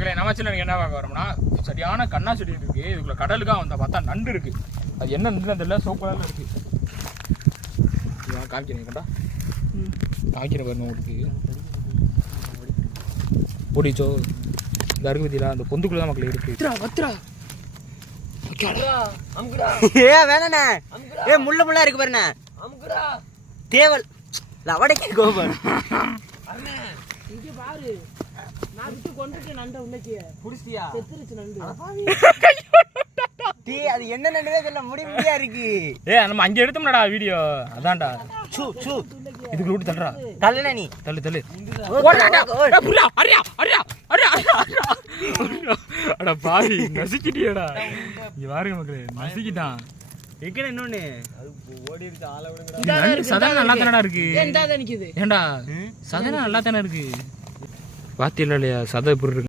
மக்களே நம்ம எனக்கு என்ன பார்க்க வரோம்னா சரியான கண்ணா செடி இருக்கு. இதுக்குள்ள கடலுக்காக வந்தா பார்த்தா நண்டு இருக்கு. அது என்ன நண்டு தெரியல, சோப்பு கலர்ல இருக்கு. காமிக்கிறேன் கண்டா, காமிக்கிற பாருங்க உங்களுக்கு. ஓடிச்சோ இந்த அருக்கு பத்தியா அந்த பொந்துக்குள்ள தான் மக்களே இருக்கு. வேணாண்ணே, முள்ள முள்ளா இருக்கு பாருண்ணே. தேவல் அவடைக்கு கோபம் பாரு. நான் விட்டு கொண்டுட்டு நண்ட உள்ளே புடிச்சியா செத்துருச்சு நண்டு. அது என்ன நண்டுவே தெரியல, முடியா இருக்கு. நம்ம அங்க எடுத்தோம்டா வீடியோ. அதான்டா இதுக்கு விட்டு தள்ளுறா. தள்ளுனா நீ தள்ளு தள்ளு. அட பாவி நசுக்கிட்டியடா. இங்க பாருங்க மக்களே, நசுக்கிட்டான். இன்னொன்னு சதன நல்லா தானடா இருக்கு. ஏண்டா சதன நல்லா தானே இருக்கு. பாத்தியா இல்லையா சதை எப்படி இருக்கு.